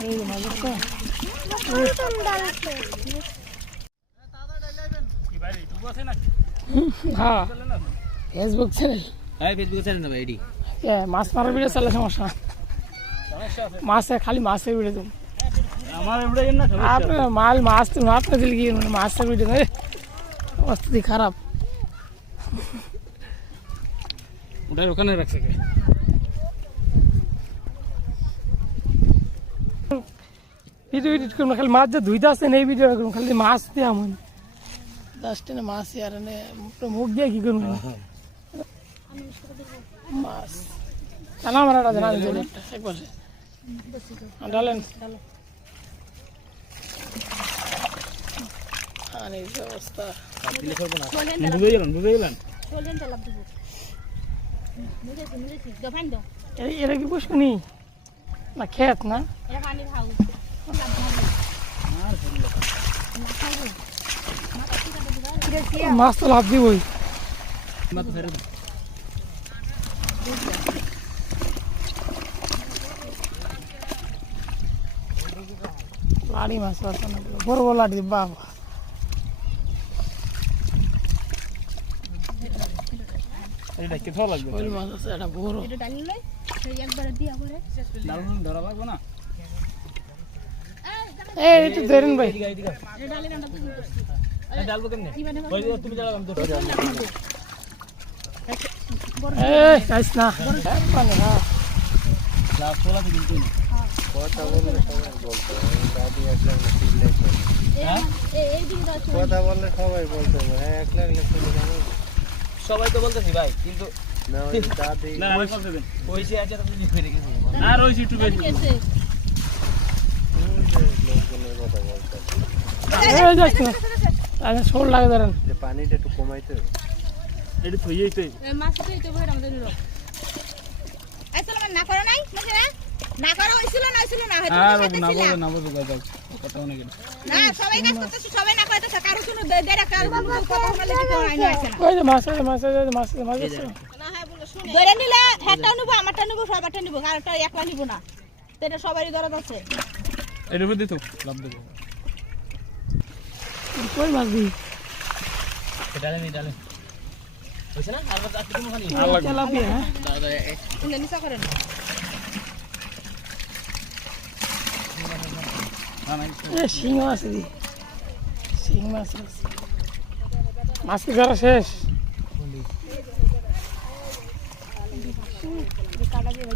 এই যে মাছ আছে হ্যাঁ ফেসবুক চ্যানেল না ভাই এডি মাছ মারার ভিডিও চালে সমস্যা মাছে খালি মাছের ভিডিও দেবো আমার ভিডিও না আপনার মাছ তো মাছ না দিলে কি মাছের ভিডিও অবস্থা খারাপ ওটার ওখানে রাখছে ভিডিও এডিট করবো খালি মাছ যা ধুইতে আসছে এই ভিডিও করবো খালি মাছ দিয়ে এমন লাস্টে না মাছ আর মুখ দিয়ে কি করবো মাছ না আমার একটা জানা একবার ডালেন অবস্থা এরা কি পুষ্কনি না খেত না মাছ তো লাভ দিবই লাড়ি মাছ বড় বড় লাড়ি বাবা এটা কি ভালো লাগবে ওই মাছ আছে এটা বড় এটা ডালিলে একবার দিয়া পরে ডাল ধরা লাগবে না এই একটু ধরেন ভাই এটা ডালে রান্না তুমি করছিস ডালবো কেমনে ওই তুমি ডাল আমি তো এই কাইস না পানি না লাভ তোলা দিন তুই কথা বললে সবাই বলতো দাদি একলা চিল্লাই এই দিন দাও কথা বললে সবাই বলতো হ্যাঁ একলা চিল্লাই জানো সবাই তো বলতেছি ভাই কিন্তু না ওই দাদি না না বলতে দেন পয়সা আছে তো তুমি ফিরে গেছো আর ওই ইউটিউবে লোকজনের কথা বলতো এই যাচ্ছে না আচ্ছা ছোট লাগে ধরেন যে পানিটা একটু কমাইতে এটা থইয়েই তো মাছ তো এইতো ভরে আমাদের নিলো আইছিল না করো নাই না করো হইছিল না হয়তো আর না বলবো গাইজ কথা অনেক না সবাই কাজ করতেছে সবাই না করতেছে কারো শুনো দে রাখা আর কথা বলে দিতে হয় না আছে না ওই যে মাছ আছে না হ্যাঁ বলো শুনে ধরে নিলে হেটাও নিব আমারটা নিব সবারটা নিব আরটা একলা নিব না তো এটা সবারই দরদ আছে এর উপর দিতো লাভ দেবো কই মাছ দি ডালে হইছে না আর বাদ তুমি খানি তেলাপিয়া হ্যাঁ দাদা তুমি নিসা করেন না না এ শিং মাছ দি শিং মাছ মাছ কি ধরা শেষ কাটা দিয়ে